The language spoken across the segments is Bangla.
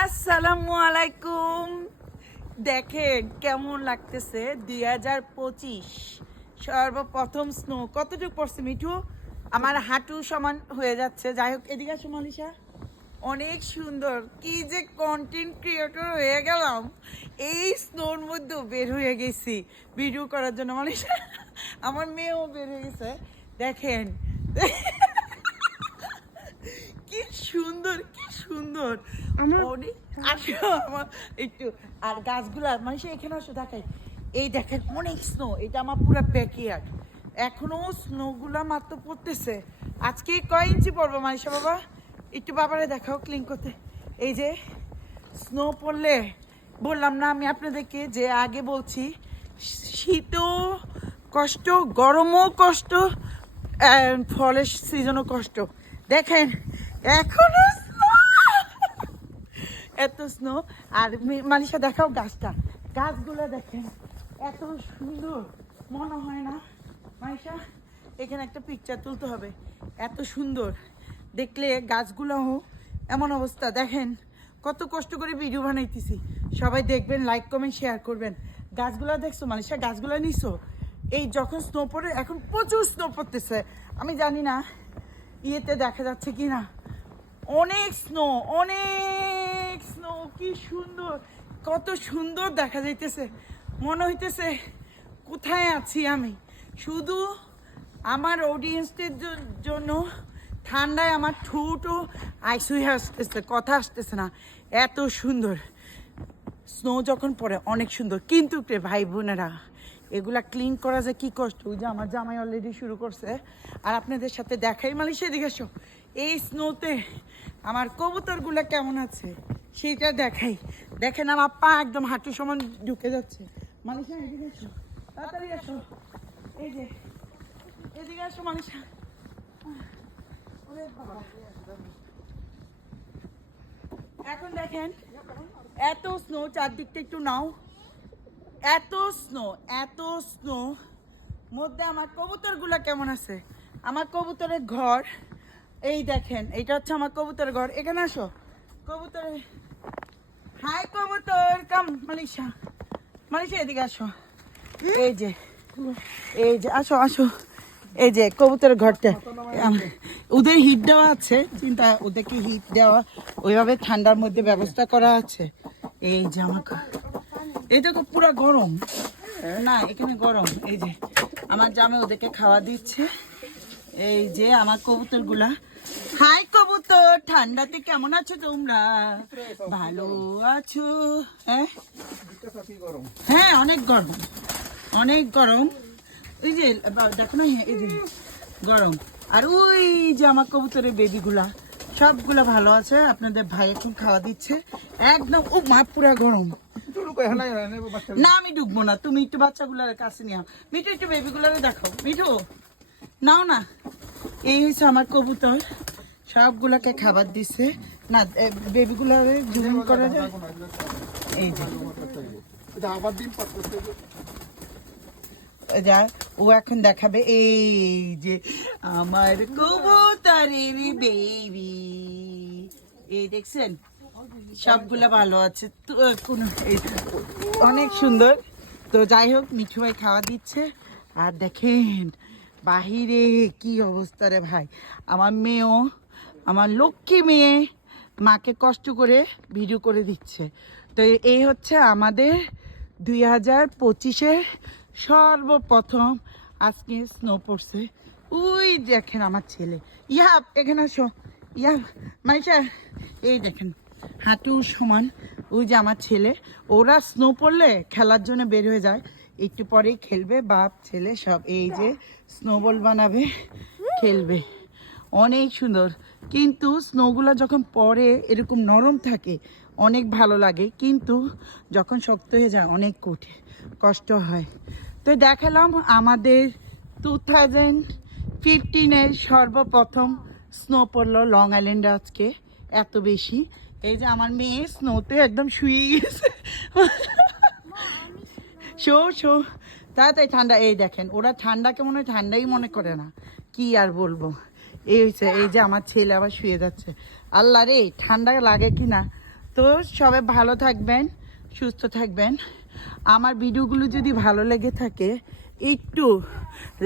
আসসালামু আলাইকুম। দেখেন কেমন লাগতেছে 2025 সর্বপ্রথম স্নো। কতটুকু পড়ছে মিঠু? আমার হাঁটু সমান হয়ে যাচ্ছে। যাই হোক, এদিকে আসো মালিশা। অনেক সুন্দর, কি যে কন্টেন্ট ক্রিয়েটর হয়ে গেলাম। এই স্নোর মধ্যে বের হয়ে গেছি ভিডিও করার জন্য। মালিশা, আমার মেয়েও বের হয়ে গেছে। দেখেন কি সুন্দর, কি সুন্দর। অনেক আসো আমার একটু। আর গাছগুলা মানুষ এখানে আসো দেখাই। এই দেখেন অনেক স্নো। এটা আমার পুরো ব্যাকইয়ার্ড। এখনো স্নোগুলা মাত্র পড়তেছে। আজকে কয় ইঞ্চি পড়বো মানিসা বাবা? একটু বাবারে দেখাও ক্লিন করতে। এই যে স্নো পড়লে, বললাম না আমি আপনাদেরকে যে আগে বলছি, শীতও কষ্ট, গরমও কষ্ট, ফলের সিজনও কষ্ট। দেখেন এখনো এত স্নো। আর মালিশা দেখাও গাছটা, গাছগুলো দেখেন এত সুন্দর। মনে হয় না মালিশা এখানে একটা পিকচার তুলতে হবে, এত সুন্দর দেখলে গাছগুলোও। এমন অবস্থা দেখেন, কত কষ্ট করে ভিডিও বানাইতেছি। সবাই দেখবেন, লাইক কমেন্ট শেয়ার করবেন। গাছগুলো দেখছো মালিশা? গাছগুলো নিছো? এই যখন স্নো পড়ে, এখন প্রচুর স্নো পড়তেছে। আমি জানি না ইয়েতে দেখা যাচ্ছে কি না। অনেক স্নো, অনেক স্নো। কি সুন্দর, কত সুন্দর দেখা যাইতেছে। মনে হইতেছে কোথায় আছি আমি। শুধু আমার অডিয়েন্সদের জন্য ঠান্ডায় আমার ঠোঁটও আইস হয়ে আসতেছে, কথা আসতেছে না। এত সুন্দর স্নো যখন পড়ে অনেক সুন্দর। কিন্তু রে ভাই বোনেরা, এগুলা ক্লিন করা যে কি কষ্ট। ওই যে আমার জামাই অলরেডি শুরু করছে। আর আপনাদের সাথে দেখাই মালিশা এদিকে এসো। এই স্নোতে আমার কবুতরগুলা কেমন আছে সেইটা দেখাই। দেখেন আমার পা একদম হাঁটু সমান ঢুকে যাচ্ছে। মালিশা এদিকে এসো, তাড়াতাড়ি এসো। এই যে এদিকে এসো মালিশা। ওরে বাবা। এখন দেখেন এত স্নো, চারদিকটা একটু নাও। এত স্নো, এত স্নো মধ্যে আমার কবুতরগুলা কেমন আছে। আমার কবুতরের ঘর এই দেখেন, এইটা হচ্ছে আমার কবুতরের ঘর। এখানে আসো কবুতরের। হাই কবুতর, কাম মালিশা। মালিশা এদিকে আসো। এই যে, এই যে আসো আসো। এই যে কবুতরের ঘরটা। ওদের হিট দেওয়া আছে, চিন্তা ওদেরকে হিট দেওয়া ওইভাবে ঠান্ডার মধ্যে ব্যবস্থা করা আছে। এই যে আমাকে এটা তো পুরো গরম না, এখানে গরম। এই যে আমার জামে ওদেরকে খাওয়া দিচ্ছে। এই যে আমার কবুতর গুলা। হাই কবুতর, ঠান্ডাতে কেমন আছো তোমরা? ভালো আছো? হ্যাঁ হ্যাঁ, অনেক গরম, অনেক গরম। এই যে দেখো না, এই যে গরম। আর ওই যে আমার কবুতরের বেবিগুলা সবগুলা ভালো আছে। আপনাদের ভাই এখন খাওয়া দিচ্ছে। একদম ও মা পুরা গরম। না আমি ঢুকবো না, তুমি একটু বাচ্চাগুলার কাছে নিও। মিঠু একটু বেবিগুলারে দেখো। মিঠু নাও না। এই হচ্ছে আমার কবুতর, সবগুলাকে খাবার দিচ্ছে। না বেবিগুলারে জুম করা যায়। এই যে যা ও এখন দেখাবে। এই যে আমার কবুতরের বেবি, এই দেখছেন সবগুলা ভালো আছে তো। কোনো অনেক সুন্দর। তো যাই হোক, মিঠু ভাই খাওয়া দিচ্ছে। আর দেখেন বাহিরে কি অবস্থা রে ভাই। আমার মেয়েও, আমার লক্ষ্মী মেয়ে মাকে কষ্ট করে ভিডিও করে দিচ্ছে। তো এই হচ্ছে আমাদের 2025-এর সর্বপ্রথম আজকে স্নো পড়ছে। ওই দেখেন আমার ছেলে। ইয়া এখানে আসো। ইয়া মাইশা, এই দেখেন হাঁটু সমান। ওই যে আমার ছেলে, ওরা স্নো পড়লে খেলার জন্য বের হয়ে যায়। একটু পরেই খেলবে, বাপ ছেলে সব। এই যে স্নোবল বানাবে, খেলবে। অনেক সুন্দর। কিন্তু স্নোগুলো যখন পড়ে এরকম নরম থাকে, অনেক ভালো লাগে। কিন্তু যখন শক্ত হয়ে যায় অনেক কষ্ট হয়। তো দেখালাম আমাদের 2015-এর সর্বপ্রথম স্নো পড়লো লং আইল্যান্ডে আজকে এত বেশি। এই যে আমার মেয়ে স্নোতে একদম শুয়ে গেছে। শো শো তাড়াতাড়ি ঠান্ডা। এই দেখেন ওরা ঠান্ডাকে মনে হয় ঠান্ডাই মনে করে না। কি আর বলবো। এই হচ্ছে, এই যে আমার ছেলে আবার শুয়ে যাচ্ছে। আল্লাহ রে, ঠান্ডা লাগে কি না তো সবাই ভালো থাকবেন, সুস্থ থাকবেন। আমার ভিডিওগুলো যদি ভালো লেগে থাকে একটু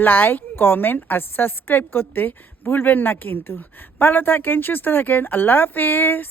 লাইক, কমেন্ট আর সাবস্ক্রাইব করতে ভুলবেন না কিন্তু। ভালো থাকেন, সুস্থ থাকেন, আল্লাহ হাফিজ।